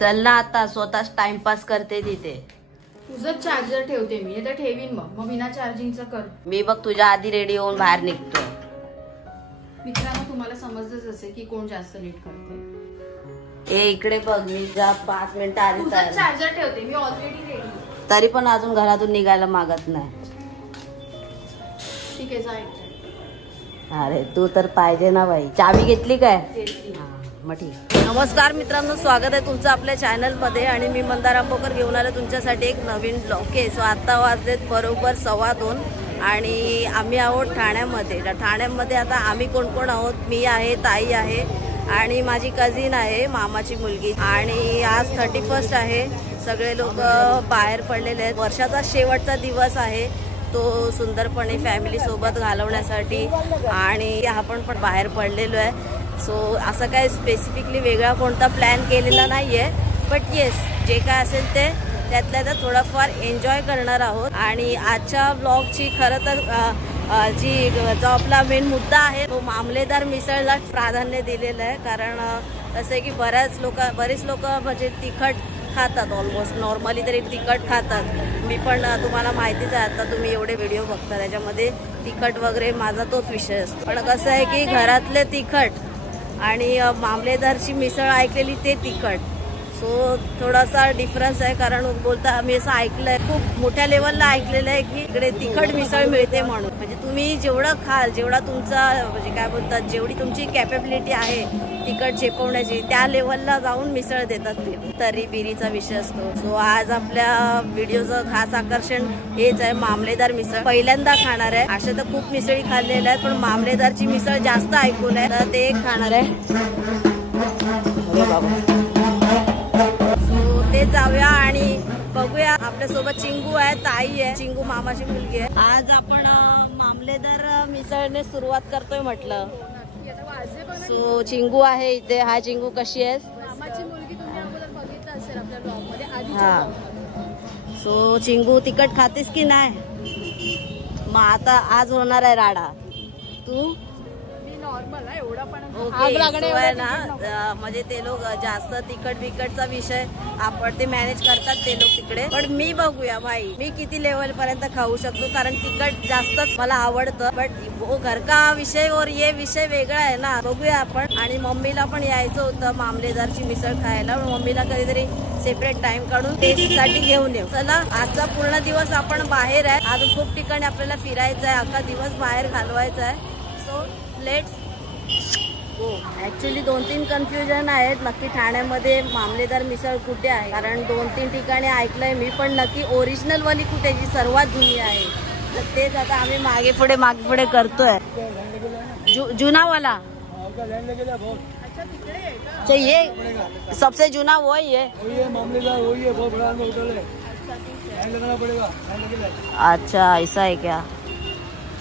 चल ना आता, स्वतःच टाइमपास करते तिथे. तुझं चार्जर ठेवते मी, तर ठेवीन मग बिना चार्जिंगचं कर. मी बघ तुझ्या आधी रेडी होऊन बाहेर निघतो. मित्रांनो, तुम्हाला समजतच असेल की कोण जास्त लेट करते. ए इकडे बघ, मी 5 मिनिटं आधी तुझं चार्जर ठेवते मी, ऑलरेडी रेडी. तरी पण अजून घरातून निघायला मागत नाही. ठीक आहे, जा. अरे तू तर पाहिजे ना बाई. चावी घेतली काय? मग ठीक. नमस्कार मित्रांनो, स्वागत आहे तुमचं आपल्या चॅनल मध्ये. आणि मी मंदार आंबोकर घेऊन आले तुमच्यासाठी एक नवीन ब्लॉग. ओके, सो आता वाजलेत बरोबर 2:15 आणि आम्ही आहोत ठाण्यामध्ये. ठाण्यामध्ये आता आम्ही कोण कोण आहोत? मी आहे, ताई आहे आणि माझी कझिन आहे, मामाची मुलगी. आणि आज 31 आहे. सगळे लोक बाहेर पडलेले आहेत. वर्षाचा शेवटचा दिवस आहे, तो सुंदरपणे फॅमिली सोबत घालवण्यासाठी. आणि आपण पण बाहेर पडलेलो आहे. सो असं काय स्पेसिफिकली वेगळा कोणता प्लॅन केलेला नाहीये, बट येस, जे काय असेल ते त्यातल्या त्यात थोडाफार एन्जॉय करणार आहोत. आणि आजच्या ब्लॉगची खरं तर जो आपला मेन मुद्दा आहे तो मामलेदार मिसळला प्राधान्य दिलेलं आहे. कारण असं आहे की बरेच लोक म्हणजे तिखट खातात, ऑलमोस्ट नॉर्मली तरी तिखट खातात. मी पण, तुम्हाला माहितीच आहे, आता तुम्ही एवढे व्हिडिओ बघता त्याच्यामध्ये तिखट वगैरे माझा तोच विषय असतो. पण कसं आहे की घरातले तिखट आणि मामलेदारची मिसळ ऐकलेली ते तिखट, सो थोडासा डिफरन्स आहे. कारण बोलता आम्ही असं ऐकलंय, खूप मोठ्या लेवलला ऐकलेलं आहे की इकडे तिखट मिसळ मिळते म्हणून. म्हणजे तुम्ही जेवढं खाल, जेवढा तुमचा म्हणजे काय बोलतात, जेवढी तुमची कॅपेबिलिटी आहे तिखट झेपवण्याची, त्या लेवलला जाऊन मिसळ देतात ते. तरी बिरीचा विषय असतो. सो आज आपल्या व्हिडिओचं खास आकर्षण हेच आहे, मामलेदार मिसळ. पहिल्यांदा खाणार आहे. अशा तर खूप मिसळी खाल्लेल्या आहेत, पण मामलेदारची मिसळ जास्त ऐकून आहे, तर ते खाणार आहे. सो ते जाऊया आणि बघूया. आपल्यासोबत चिंगू आहे, ताई आहे, चिंगू मामाची मुलगी आहे. आज आपण मामलेदार मिसळने सुरुवात करतोय म्हटलं. सो चिंगू आहे इथे. हा चिंगू, कशी आहेस? मामाची मुलगी तुम्ही अगोदर बघितलं असेल आपल्या ब्लॉग मध्ये आधी. हा. सो चिंगू तिखट खातेस की नाही? मग आता आज होणार आहे राडा. तू नॉर्मल आहे, एवढा पण ओके ना. म्हणजे ते लोक जास्त तिखट बिकटचा विषय आपण ते मॅनेज करतात ते लोक तिकडे. पण मी बघूया भाई, मी किती लेवल पर्यंत खाऊ शकतो. कारण तिखट जास्तच मला आवडतं. बट वो घर का विषय और ये विषय वेगळा आहे ना. बघूया आपण. आणि मम्मीला पण यायचं होतं मामलेदारची मिसळ खायला. मम्मीला कधीतरी सेपरेट टाइम काढून टेस्ट साठी घेऊन येऊ. चला, आजचा पूर्ण दिवस आपण बाहेर आहे. अजून खूप ठिकाणी आपल्याला फिरायचं आहे, अख्खा दिवस बाहेर घालवायचा आहे. सो लेट्स हो. ऍक्च्युली 2-3 कन्फ्युजन आहेत नक्की ठाण्यामध्ये मामलेदार मिसळ कुठे आहे. कारण 2-3 ठिकाणी ऐकलंय मी, पण नक्की ओरिजिनल वाली कुठे, जी सर्वात जुनी आहे, तर तेच आता आम्ही मागे पुढे करतोय. जुनावाला. अच्छा, ये सबसे जुना वो ही है मामलेदार, वही है, बहुत बड़ा होटल है, लगाना पड़ेगा. अच्छा, ऐसा है क्या?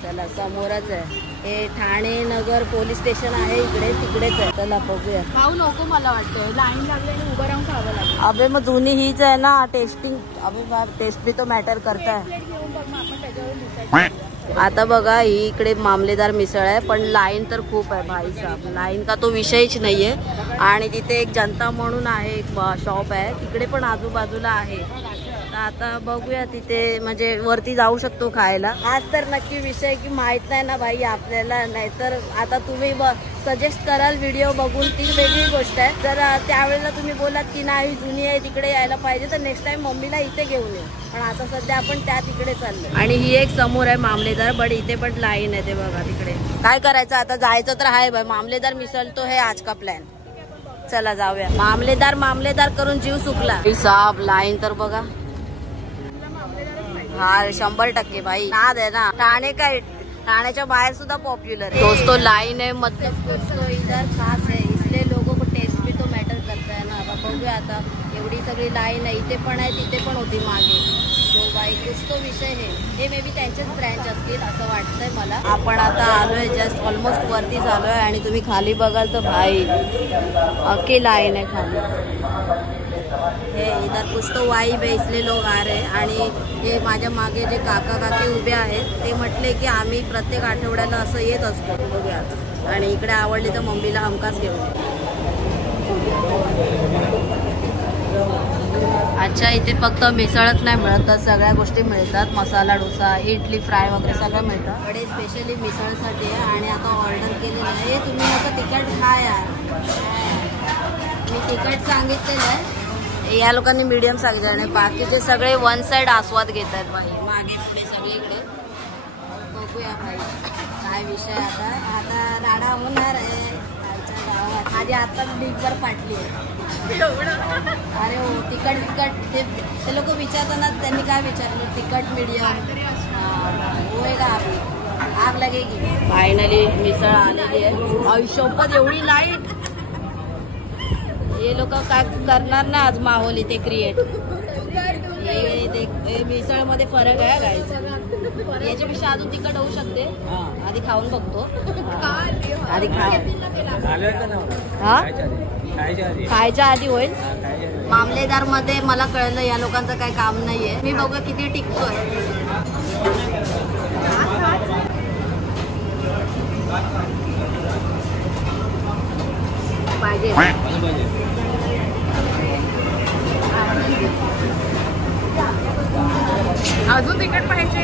चला, समोरच आहे हे ठाणे नगर पोलीस स्टेशन आहे, इकडे तिकडेच आहे. चला बघूया. खाऊ नको, मला वाटतं लाईन लागली आणि उभं राहून खावं लागेल. अबे मग जुनी हीच आहे ना, टेस्टिंग. अबे टेस्ट भी तो मॅटर करता है. आता बघा, ही इकडे मामलेदार मिसळ आहे, पण लाईन तर खूप आहे भाई साहब. लाईन का तो विषयच नाहीये. आणि तिथे एक जनता म्हणून आहे, एक शॉप आहे, तिकडे पण आजूबाजूला आहे. आता बघूया तिथे, म्हणजे वरती जाऊ शकतो खायला. आज तर नक्की विषय की माहित नाही ना भाई आपल्याला. नाहीतर आता तुम्ही सजेस्ट कराल व्हिडिओ बघून, ती वेगळी गोष्ट आहे. जर त्यावेळेला तुम्ही बोलात की नाही जुनी आहे, तिकडे यायला पाहिजे, तर नेक्स्ट टाइम मम्मीला इथे घेऊन येऊ. पण आता सध्या आपण त्या तिकडे चाललो. आणि ही एक समोर आहे मामलेदार, बट इथे पण लाईन आहे, ते बघा तिकडे. काय करायचं आता, जायचं तर आहे भाई. मामलेदार मिसळ तो है आज का प्लॅन. चला जाऊया. मामलेदार करून जीव सुकला साहब. लाईन तर बघा. हा 100% भाई, नाद आहे ना. ठाण्याच्या बाहेर सुद्धा पॉप्युलर है दोस्तों. लाइन है, मतलब कुछ तो इधर खास है, इसलिए लोगों को टेस्ट भी तो मॅटर करता है ना. बघूया आता, एवढी सगळी लाईन आहे, इथे पण आहे, तिथे पण होती मागे. तो भाई कुछ तो विषय है. हे मे बी त्यांचेच ब्रँच असतील असं वाटतंय मला. आपण आता आलोय, जस्ट ऑलमोस्ट वरती आलोय. आणि तुम्ही खाली बघाल तर भाई अख्खी लाईन आहे खाली. हे इधर कुछ तो वाइब है, इसलिए लोग आ रहे. आणि हे माझ्या मागे जे काका काकी उभे आहेत, ते म्हटले की आम्ही प्रत्येक आठवड्याला असं येत असतो. बघूया. आणि इकडे आवडली तर मम्मीला हमखास घेऊन. आजच्या इथे फक्त मिसळच नाही मिळत तर सगळ्या गोष्टी मिळतात. मसाला डोसा, इडली फ्राय वगैरे सगळं मिळतं. कडे स्पेशली मिसळसाठी आहे आणि आता ऑर्डर केलेलं आहे. तुम्ही नको तिखट खा यार, मी तिखट सांगितलेलं आहे. या लोकांनी मीडियम सांगितलं नाही. बाकीचे सगळे वन साइड आस्वाद घेत आहेत भाई, मागे पुढे सगळीकडे. बघूया भाई काय विषय. आता राडा होणार आहे आमच्या गावात. माझी आताच बिगवर फाटली आहे. अरे हो, तिखट ते लोक विचारताना त्यांनी काय विचारलं, तिखट मीडियम होय का आग लगेगी. फायनली मिसळ आलेली आहे. आयुष्यात एवढी लाईट, हे लोक काय करणार ना आज माहोल इथे क्रिएट. हे मिसळ मध्ये फरक आहे काय, याच्यापेक्षा अजून तिखट होऊ शकते. आधी खाऊन बघतो. आधी खायच्या आधी होईल. मामलेदार मध्ये मला कळलं या लोकांचं काही काम नाहीये. मी बघूया किती टिकतोय. पाहिजे अजून तिखट पाहिजे.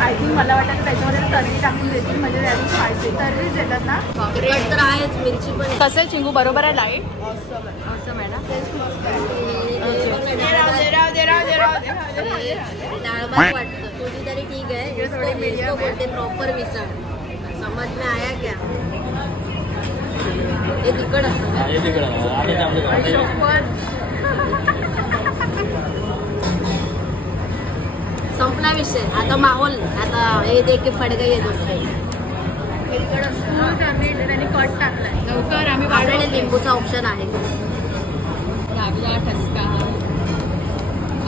आय थिंक मला वाटतं त्याच्यामध्ये तर्री टाकून देतील, म्हणजे त्याची स्पायसी तर्रीच येतात ना. तिखट तर आहेच, मिरची पण. कसं चिंगू बरोबर आहे लाईट. असं मॅडम डाळ भात वाटतं तुझी तरी ठीक आहे. इसको बोलते प्रॉपर मिसळ. समझ में आया क्या. हे तिखट असतं. संपला विषय. आता माहोल, आता हे देख पड गई आहे दुसरे. त्यांनी कट टाकलाय लवकर. आम्ही वाढवले. लिंबूचा ऑप्शन आहे. ठसका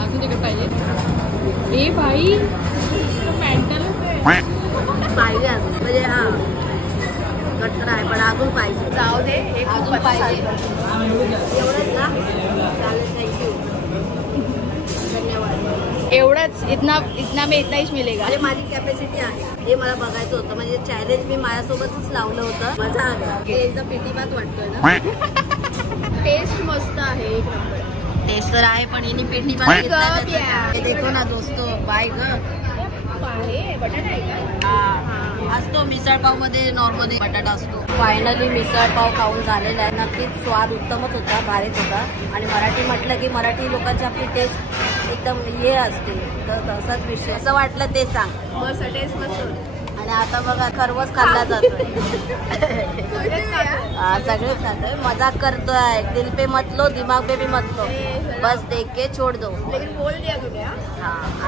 अजून तिकडे पाहिजे. ए भाई पाहिजे अजून, म्हणजे हा कट आहे पण अजून पाहिजे. जाऊ दे, अजून पाहिजे. एवढंच ना, चालेल. थँक्यू, धन्यवाद. एवढंच. इतना में इतना ही मिलेगा. म्हणजे माझी कॅपॅसिटी आहे हे मला बघायचं होतं. म्हणजे चॅलेंज मी माझ्यासोबतच लावलं होतं. मजा आली. याचा पिठी भात वाटतोय ना. टेस्ट मस्त आहे, एक नंबर टेस्ट तर आहे. पण हिने पिठी भात घेतला. देखो ना दोस्तो, बाय ग. असतो मिसळ पाव मध्ये नॉर्मली बटाटा असतो. फायनली मिसळ पाव खाऊन झालेला आहे. नक्कीच स्वाद उत्तमच होता, भारीच होता. आणि मराठी म्हटलं की मराठी लोकांची आपली टेस्ट एकदम हे असते, तर तसाच विषय. असं वाटलं ते सांग. मस्त टेस्ट मस्त. आणि आता बघा खरवस खाल्ला जातोय. सगळेच खातोय. मजाक करतोय. दिल पे मत लो, दिमाग पे भी मत लो, बस देख के छोड़ दो. लेकिन बोल दिया तुझे.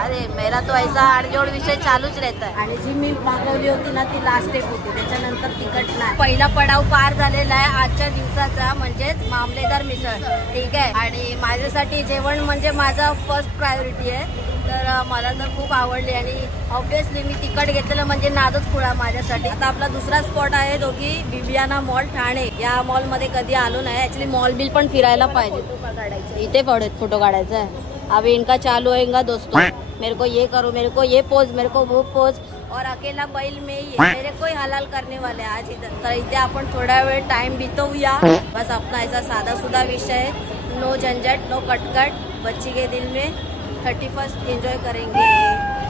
अरे मेरा तो ऐसा आडजोड विषय चालूच रहता है. आणि जी मी मागवली होती ना ती लास्ट स्टेप होती. त्याच्यानंतर तिखट नाही. पहिला पडाव पार झालेला आहे आजच्या दिवसाचा, म्हणजेच मामलेदार मिसळ. ठीक आहे. आणि माझ्यासाठी जेवण म्हणजे माझा फर्स्ट प्रायोरिटी आहे. तर मला तर खूप आवडली. आणि ऑब्विसली मी तिखट घेतलेलं म्हणजे नादच खुळा माझ्यासाठी. आता आपला दुसरा स्पॉट आहे दोघी बिबियाना मॉल ठाणे. या मॉल मध्ये कधी आलो नाही. ऍक्च्युली मॉल बिल पण फिरायला पाहिजे. इथे फोटो काढायचा है. अभी इनका चालू होएगा दोस्तों. मेरे को ये करो, मेरे को ये पोज, मेरे को वो पोज. और अकेला बैल में ही है. मेरे को ही हलाल करने वाले आज इधर. तर इथे आपण थोडा वेळ टाइम बितवूया. बस अपना ऐसा साधा सुधा विषय है. नो झंझट, नो कटकट. बच्ची के दिल में 31st एन्जॉय करेंगे.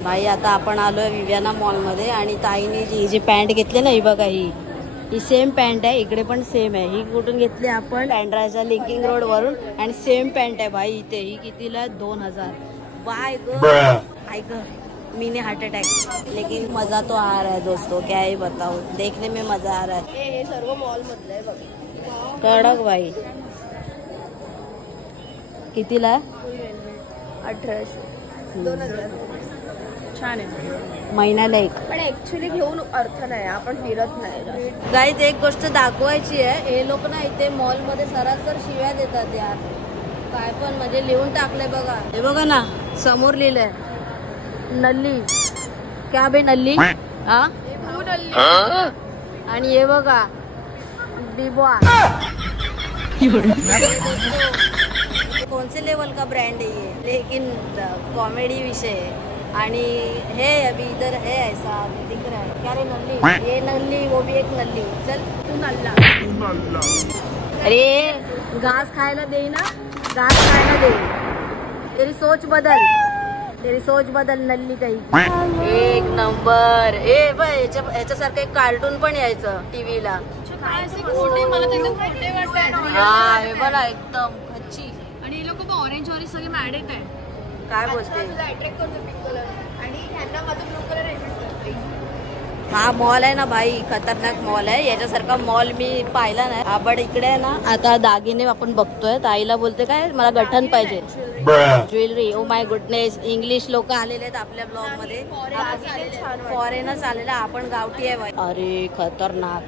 भाई आता आपण आलोय विवियाना मॉल मध्ये. आणि ताईने जी पॅन्ट घेतली ना, ही बघा, ही सेम पॅन्ट आहे. इकडे पण सेम आहे. ही कुठून घेतली आपण? बँड्राच्या लिंकिंग रोड वरून. आणि सेम पॅन्ट आहे भाई इथे. ही कितीला? 2000. बाय ग, ऐक मीने हार्ट अटैक. लेकिन मजा तो आ रहा है दोस्तों, क्या ही बताओ. देखने में मजा आ रहा है. हे सर्व मॉल मधलं आहे बघ. कडक भाई. कितीला? 1800. 2000. छान आहे. महिन्याला एक. पण ऍक्च्युली घेऊन अर्थ नाही, आपण फिरत नाही. गाईज एक गोष्ट दाखवायची आहे. हे लोक ना इथे मॉल मध्ये सरासर शिव्या देतात यार. काय पण म्हणजे लिहून टाकलंय बघा. हे बघा ना, समोर लिहिलंय नल्ली. क्या बे नल्ली. हा, आणि हे बघा डिबॉ. कौन से लेवल का ब्रांड है ये. लेकिन कॉमेडी विषय है. आणि हे अभी इधर है ऐसा दिख रहा है. क्या रे नल्ली, ये नल्ली, वो भी एक नल्ली. चल तू नल्ला. अरे घास खायला दे ना, घास खायला दे. तेरी सोच बदल नल्ली काही. एक नंबर. याच्यासारखं एक कार्टून पण यायचं टीव्हीला. हा हे बघा एकदम खच्ची. आणि हे लोक ऑरेंज सगळे मॅड येत आहे. काय बोलते. अट्रॅक्ट करतो पिंक कलर आणि ह्यांना माझं ब्लू कलर हा मॉल आहे ना भाई, खतरनाक मॉल आहे. याच्यासारखा मॉल मी पाहिला नाही. आपण इकडे आहे ना आता दागिने आपण बघतोय. ताईला बोलते काय मला गठण पाहिजे, jewellery. Oh my goodness, English लोक आलेले आहेत आपल्या ब्लॉग मध्ये. फॉरेनर्स आलेले, आपण गावठी आहे भाई. अरे खतरनाक.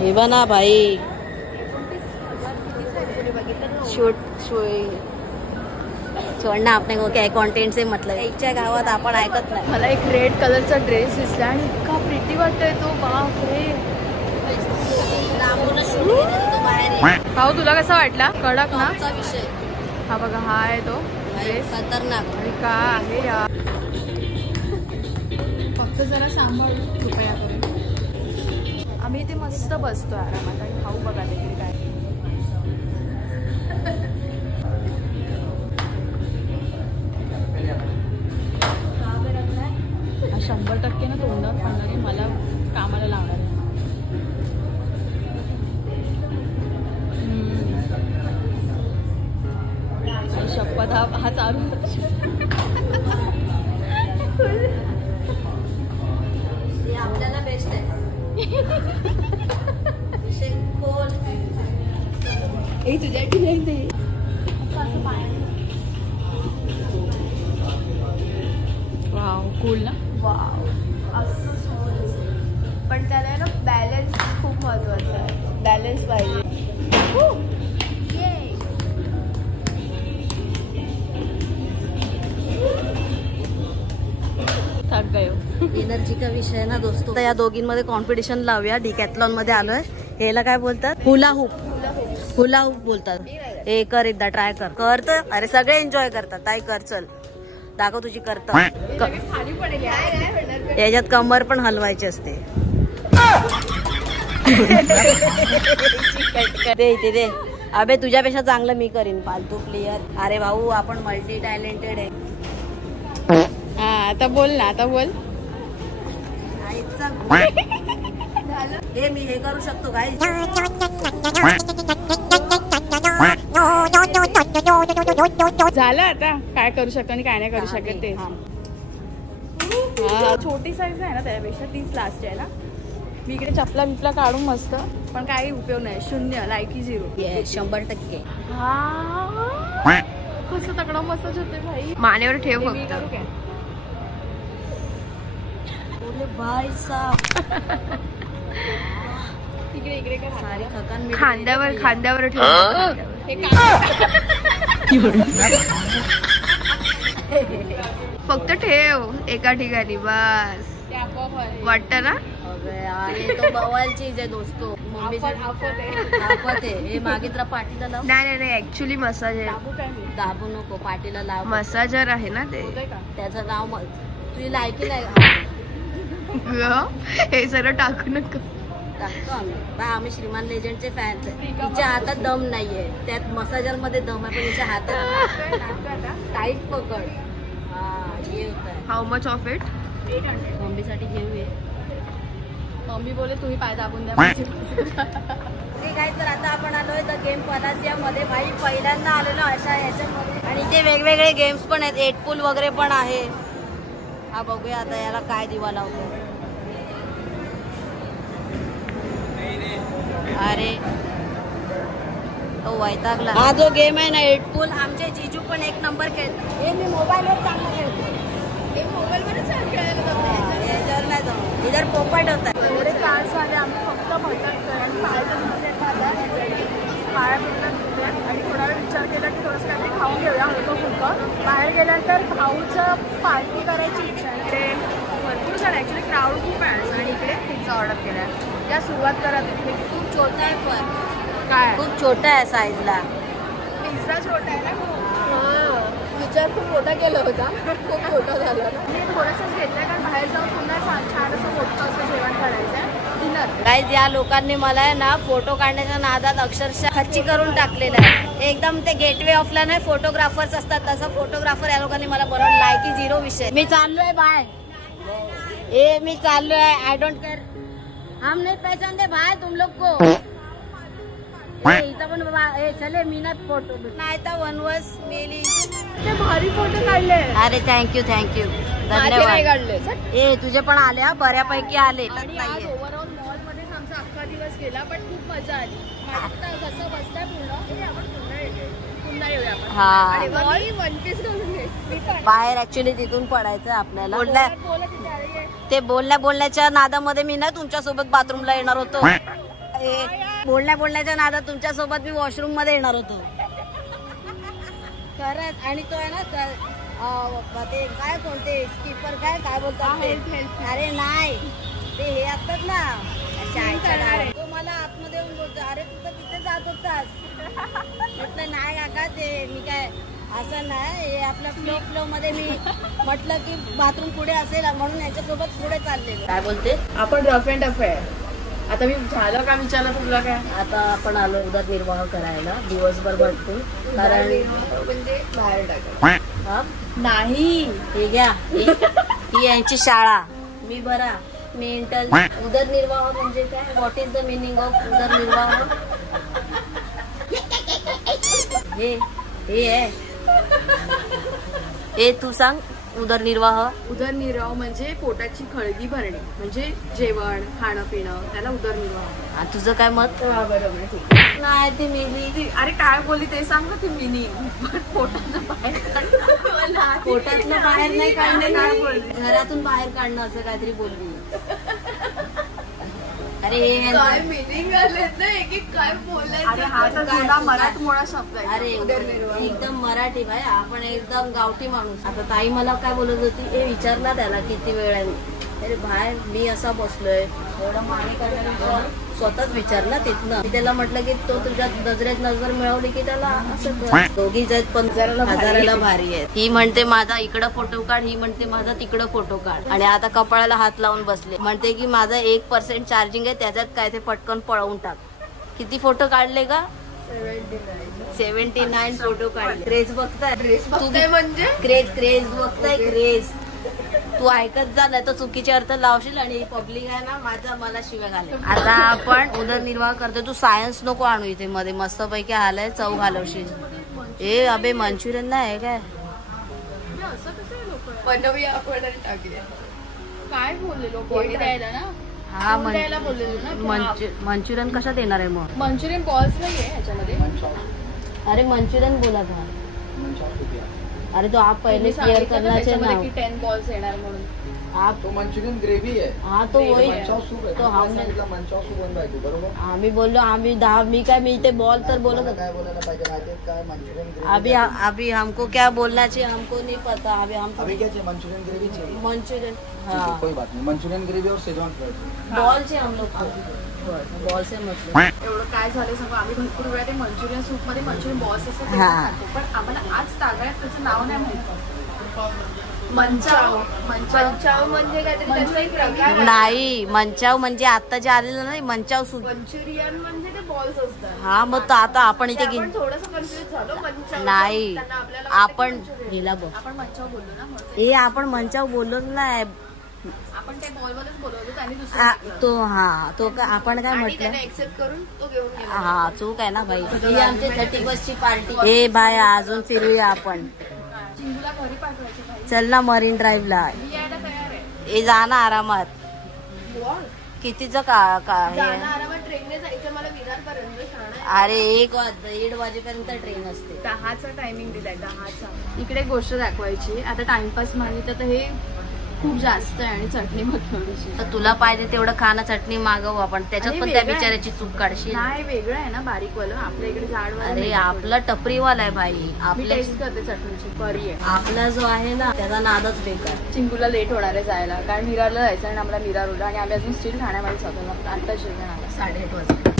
हे बना भाई शूट छोड़ ना आपने को क्या कंटेंट से मतलब. एकच्या गावात आपण ऐकत नाही. मला एक रेड कलरचा ड्रेस दिसला आणि इतका प्रिटी वाटतोय तो. बाप रे. भाऊ तुला कसा वाटला? कडक ना विषय. हा बघा हा आहे तो ड्रेस. खतरनाक. आणि का आहे यार. फक्त जरा सांभाळ कृपया करून. आम्ही इथे मस्त बसतो आरामात आणि भाऊ बघा तिकडे काय. 100% ना तोंडावर पडणार आहे. मला कामाला लावणार आहे. शपथ हा चालू. आपल्याला बेस्ट आहे. वाव कूल ना. वाव असं पण त्याला ना बॅलन्स खूप महत्वाचा आहे. बॅलन्स पाहिजे. थक गयो. एनर्जी का विषय ना दोस्तों. तर या दोघींमध्ये कॉम्पिटिशन लावूया. डिकॅथलॉन मध्ये आलोय. ह्याला काय बोलतात? हुला हुप बोलतात. हे कर एकदा ट्राय कर तर. अरे सगळे एन्जॉय करतात. ताई कर चल दाखव तुझी करत. खाली पडेल. याच्यात कमर पण हलवायची असते. दे अबे तुझ्यापेक्षा चांगलं मी करीन. फालतू प्लेयर. अरे भाऊ आपण मल्टी टॅलेंटेड आहे. हा आता बोल ना. आता बोल. हे मी हे करू शकतो काय. झालं आता काय करू शकतो आणि काय नाही करू शकत ते. छोटी साईज आहे ना त्यापेक्षा. तीच लास्ट आहे ना. मी इकडे चपला बिपला काढून मस्त पण काही उपयोग नाही. 0 लायकी 0. 100%. कसं तकडा मसाज होते भाई. मानेवर ठेव फक्त. भाई साहब इकडे कर. सारी थकान खांद्यावर ठेव. फक्त ठेव एका ठिकाणी बस. वाटत ना. अरे तो बवाल चीज आहे दोस्तों. मम्मी आफत आहे. हे मागे जरा पाठीला लाव. नाही ऍक्च्युली मसाज आहे. दाबू नको पाठीला लाव. मसाजर आहे ना ते. त्याचं नाव तुझी लायकी नाही. हे सगळं टाकू नको. टाकतो आम्ही श्रीमान लेजंडचे फॅन. तिच्या हातात दम नाहीये. त्यात मसाजर मध्ये दम आहे पण तिच्या हातात टाईट पकड. हे होत आहे. How much of it? मम्मीसाठी घेऊया. मम्मी बोले तुम्ही पाय दाबून द्या. ठीक आहे. तर आता आपण आलोय द गेम पलासिया मध्ये. भाई पहिल्यांदा आलेलो अशा याच्यामध्ये. आणि इथे वेगवेगळे गेम्स पण आहेत. 8 पूल वगैरे पण आहे. हा बघूया आता याला काय दिवा लावतो. अरे तो वैतागला. हा जो गेम आहे ना 8 पूल. आमचे जीजू पण 1 नंबर खेळतात. हे मी मोबाईलवर चांगलं खेळतो. हे मोबाईलवरच खेळायला जातो. याच्यावर नाही जाऊ. इधर पोपट होता. एवढे कार्ड्स आले. आम्ही फक्त भटकतोय आणि पाया पिकतात आणि थोडा वेळ विचार केला की थोडंसं काहीतरी खाऊन घेऊया हलकं फुलकं. बाहेर गेल्यानंतर भाऊचं पार्टी करायची इच्छा आहे. इकडे भरपूर जण ॲक्च्युली क्राऊड खूप आहे. आणि इकडे पिझ्झा ऑर्डर केला आहे. त्या सुरुवात करा तुम्ही. खूप छोटा आहे पण. काय खूप छोटा आहे साईजला. पिझ्झा छोटा आहे ना. विचार खूप मोठा केला होता. खूप मोठा झाला ना. मी थोडंसंच घेतलं कारण बाहेर जाऊन पुन्हा छान असं मोठं असं जेवण करायचं आहे. मेहनत. गाईज या लोकांनी मला आहे ना फोटो काढण्याच्या नादात अक्षरशः खच्ची करून टाकलेला आहे. एकदम ते गेटवे ऑफला नाही फोटोग्राफर्स असतात तसं फोटोग्राफर या लोकांनी मला बनवलं. लायकी झिरो विषय. मी चाललोय बाय. मी चाललोय. I don't care. हम नहीं पहचानते भाई तुम लोग को. इथं पण चले मी ना फोटो नाही तर वनवस मेली. ते भारी फोटो काढले. अरे थँक्यू धन्यवाद. काढले तुझे पण आले हा बऱ्यापैकी आले. आणि आज ओव्हरऑल मॉल मध्येच आमचा अख्खा दिवस गेला पण खूप मजा आली. कसं बसलाय पूर्ण आपण पुन्हा येऊया आपण. हा आणि वन पीस घालून घे. बाहेर ऍक्च्युली तिथून पडायचं आपल्याला. ते बोलण्याच्या नादामध्ये मी ना तुमच्या सोबत बाथरूमला येणार होतो. बोलण्याच्या नादात तुमच्या सोबत मी वॉशरूम मध्ये येणार होतो खरंच. आणि तो आहे ना ते काय कोणते स्कीपर काय बोलतात ते. अरे नाही ते हे असतात ना तो मला आतमध्ये येऊन बोलतो अरे तू तर तिथे जात होतास. म्हटलं नाही काका ते मी काय असं नाही हे आपल्या फ्लो मध्ये मी म्हटलं की बाथरूम पुढे असेल म्हणून याच्यासोबत पुढे चाललेलो. काय बोलते आपण रफ अँड टफ आहे. आता मी झालं का विचारलं तुला काय. आता आपण आलो उदरनिर्वाह करायला दिवसभर भटकून. कारण म्हणजे बाहेर टाका नाही. हे घ्या ही यांची शाळा. मी बरा मी इंटर. उदरनिर्वाह म्हणजे काय. What is the meaning of उदरनिर्वाह. हे तू सांग. उदरनिर्वाह म्हणजे पोटाची खळगी भरणे म्हणजे जेवण खाणं पिणं त्याला उदरनिर्वाह. तुझं काय मत. बरोबर नाही ती मिनी. अरे काय बोलली ते सांग ना. ती मिनी पोटातलं बाहेर नाही काढणे काय बोलली. घरातून बाहेर काढणं असं काहीतरी बोलली. अरे काय मिनिंग आले ना काय बोलायचं. अरे हा तर जुना मराठमोळा शब्द आहे. अरे एकदम मराठी भाई आपण एकदम गावठी माणूस. आता ताई मला काय बोलत होती हे विचारला त्याला किती वेळ आहे. अरे बाहेर मी असा बसलोय एवढं मागे करण्यापेक्षा स्वतःच विचारला तिथनं. त्याला म्हटलं की तो तुझ्या नजरेत नजर मिळवली की त्याला असं दोघीच आहेत पण हजाराला भारी आहेत. ही म्हणते माझा इकडं फोटो काढ ही म्हणते माझा तिकडं फोटो काढ. आणि आता कपाळाला हात लावून बसले. म्हणते की माझा 1% चार्जिंग आहे त्याच्यात काय ते पटकन पळवून टाक. किती फोटो काढले का. 79 फोटो काढले. क्रेज बघताय म्हणजे क्रेज बघताय क्रेज. तू ऐकत झालं तर चुकीचे अर्थ लावशील आणि पब्लिक आहे ना मला शिव्या घालेल. आता आपण उदरनिर्वाह करतो. तू सायन्स नको आणू इथे मध्ये मस्त पैकी आलाय चव घालवशील. अबे मंचुरियन नाही काय. बनवूया आपण टाकूया. काय बोललेलो पॉईंट द्यायला ना. हा द्यायला बोललेलो ना. मंचुरियन कशात येणार आहे मग. मंचुरियन बॉल्स नाहीये ह्याच्यामध्ये. अरे मंचुरियन बोला था. अरे तो आप पहले क्लियर करण्याचे नाव 10 बॉल्स येणार म्हणून. आप तो मंचुरियन ग्रेव्ही आहे. हा तो वही मंचाव सूप आहे. तो हम मंचाव सूप बनवायचं बरोबर. आम्ही बोललो आम्ही 10 मी काय मी ते बॉल तर बोलत होतो. काय बोलायला पाहिजे माहिती काय मंचुरियन अभी हमको क्या बोलना चाहिए हमको नहीं पता. अभी क्या चाहिए मंचुरियन ग्रेवी चाहिए. मंचुरियन ठीक है कोई बात नहीं. मंचुरियन ग्रेवी और शेजवान फ्राइड बॉल से हम लोग बॉल से मतलब एवढं काय झालं सांगू. आम्ही भरपूर वेळा ते मंचुरियन सूप मध्ये मंचुरियन बॉल्स असतात ते खातो. पण आम्हाला आज तागायत त्याचं नाव नाही माहिती. मंचाव म्हणजे काहीतरी त्याचा एक प्रकार आहे. नाही मंचाव म्हणजे आता जे आलेलं नाही मंचाव सूप. मंचुरियन म्हणजे ते बॉल्स असतात. हा मग आता आपण इथे आपण थोडंसं कन्फ्युज झालो. मंचाव नाही आपण गेला बघ. आपण मंचाव बोललो ना म्हणून. हे आपण मंचाव बोललोच नाही. आपण ते बॉल मध्येच बोलवतो त्यांनी दुसरं तो आपण काय म्हटलं त्याने एक्सेप्ट करून तो घेऊन गेला. हा चूक आहे ना भाई. ही आमची 31st ची पार्टी. हे बाय अजून फिरूया आपण. चिंगूला घरी पाठवायचं भाई. चल ना मरीन ड्राईव्हला. मी यायला तयार आहे. हे जा ना आरामात. कितीचं का जाणं आरामात ट्रेनने जायचं मला विरारपर्यंत. अरे 1-1:30 वाजेपर्यंत ट्रेन असते. 10चा टायमिंग दिलाय 10चा. इकडे गोष्ट दाखवायची आता टाइमपास मागितलं तर हे खूप जास्त आहे आणि चटणी थोडीशी. तर तुला पाहिजे तेवढं खाणं चटणी मागवू आपण त्याच्यात पण त्या बिचाऱ्याची चूक काढशील. नाही वेगळं आहे ना बारीक वालं. आपल्या इकडे जाडवाला. अरे आपला टपरीवाला आहे भाई. आपल्या टेस्ट करते चटणीची बरी आहे. आपला जो आहे ना त्याचा नादच बेकार. चिंगूला लेट होणार आहे जायला कारण विरारला जायचं आणि आम्हाला विरार उडला आणि आम्ही अजून स्टील ठाण्यामध्ये जातो. आता जेवण आला 8:30 वाजता.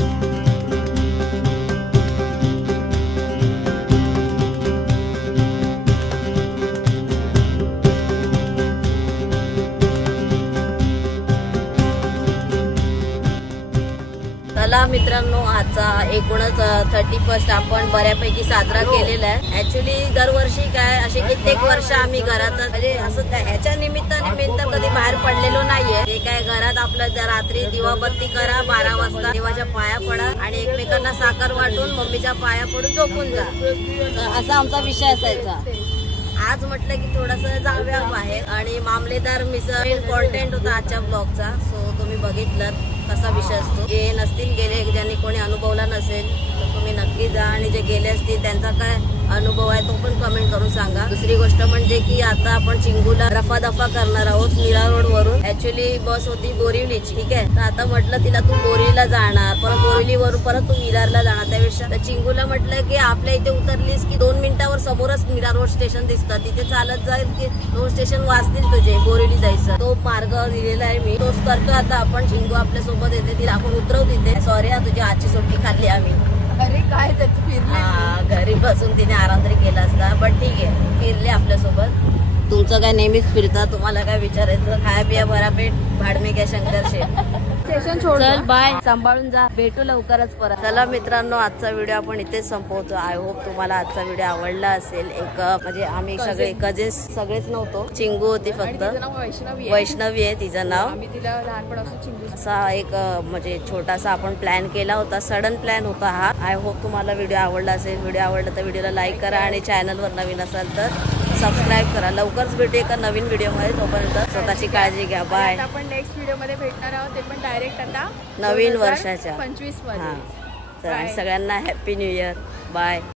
मित्रांनो, आजचा एकूणच 31 आपण बऱ्यापैकी साजरा केलेला आहे. ऍक्च्युली दरवर्षी काय असे कित्येक वर्ष आम्ही घरात म्हणजे असं ह्याच्या निमित्ताने कधी बाहेर पडलेलो नाहीये. ते काय घरात आपलं रात्री दिवाबत्ती करा, 12 वाजता देवाच्या पाया पडा आणि एकमेकांना साखर वाटून मम्मीच्या पाया पडून झोपून जा, असा आमचा विषय असायचा. आज म्हटलं की थोडस जाऊया बाहेर आणि मामलेदार मिसळ कॉन्टेंट होता आजच्या ब्लॉगचा. सो तुम्ही बघितलं कसा विषय असतो. जे नसतील गेले, ज्यांनी कोणी अनुभवला नसेल तर तुम्ही नक्की जा आणि जे गेले असतील त्यांचा काय अनुभव आहे तो पण कमेंट करून सांगा. दुसरी गोष्ट म्हणजे की आता आपण चिंगूला रफादफा करणार आहोत मीरा रोड वरून. ऍक्च्युली बस होती बोरिवलीची, ठीक आहे. तर आता म्हटलं तिला तू बोरिवलीला जाणार, परत बोरिवलीवरून परत तू विरारला जाणार, त्यापेक्षा तर चिंगूला म्हटलं की आपल्या इथे उतरलीस की 2 मिनिटावर समोरच मीरा रोड स्टेशन दिसतं, तिथे चालत जाईल की 2 स्टेशन वाचतील तुझे बोरिवली जायचं. तो मार्ग दिलेला आहे मी, तोच करतो आता आपण. चिंगू आपल्या सोबत येते, तिला आपण उतरवू तिथे. सॉरी हा, तुझी आजची सुट्टी खाल्ली आम्ही. अरे काय त्यात फिरले, घरी बसून तिने आराम तरी केला असता, बट ठीक आहे फिरले आपल्यासोबत. तुमचं काय नेहमीच फिरता, तुम्हाला काय विचारायचं, खाया पिया बरापेट भाडमे काय शंकर शेठ. स्टेशन सोड. चल बाय, सांभाळून जा, भेटू लवकरच परत. चला मित्रांनो, आजचा व्हिडिओ आपण इथेच संपवतो. आय होप तुम्हाला आजचा व्हिडिओ आवडला असेल. एक म्हणजे आम्ही सगळे कझिन्स सगळेच नव्हतो, चिंगू होती फक्त. वैष्णवी आहे तिचं नाव. आम्ही तिला लहानपणापासून चिंगू. असा एक म्हणजे छोटासा आपण प्लॅन केला होता, सडन प्लॅन होता हा. आय होप तुम्हाला व्हिडिओ आवडला असेल. व्हिडिओ आवडला तर व्हिडिओला लाईक करा आणि चॅनलवर नवीन असाल तर सबस्क्राईब करा. लवकरच भेटू एका नवीन व्हिडिओमध्ये. तोपर्यंत स्वतःची काळजी घ्या. बाय. आपण नेक्स्ट व्हिडिओ मध्ये भेटणार आहोत, ते पण डायरेक्ट आता नवीन वर्षाच्या. 2025 हा, मध्ये. सगळ्यांना हॅपी न्यू इयर. बाय.